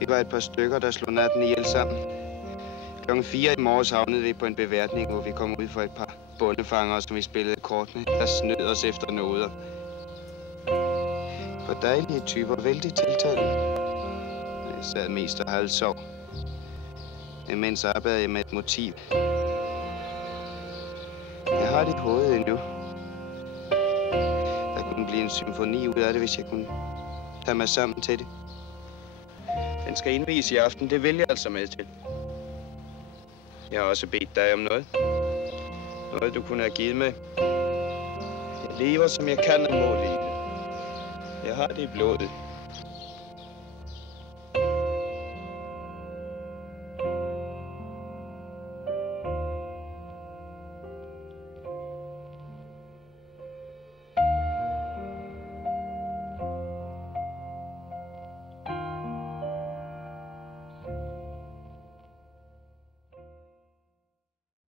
Vi var et par stykker, der slog natten ihjel sammen. Klokken 4 i morges havnede vi på en beværtning, hvor vi kom ud for et par bondefangere, som vi spillede kort med, der snød os efter noder. For dejlige typer, vældig tiltalende. Jeg sad mest og halvsov. Imens arbejdede jeg med et motiv. Jeg har det i hovedet endnu. Der kunne blive en symfoni ud af det, hvis jeg kunne tage mig sammen til det. Den skal indvies i aften, det vil jeg altså med til. Jeg har også bedt dig om noget. Noget, du kunne have givet mig. Jeg lever, som jeg kan og må leve. Jeg har det i blodet.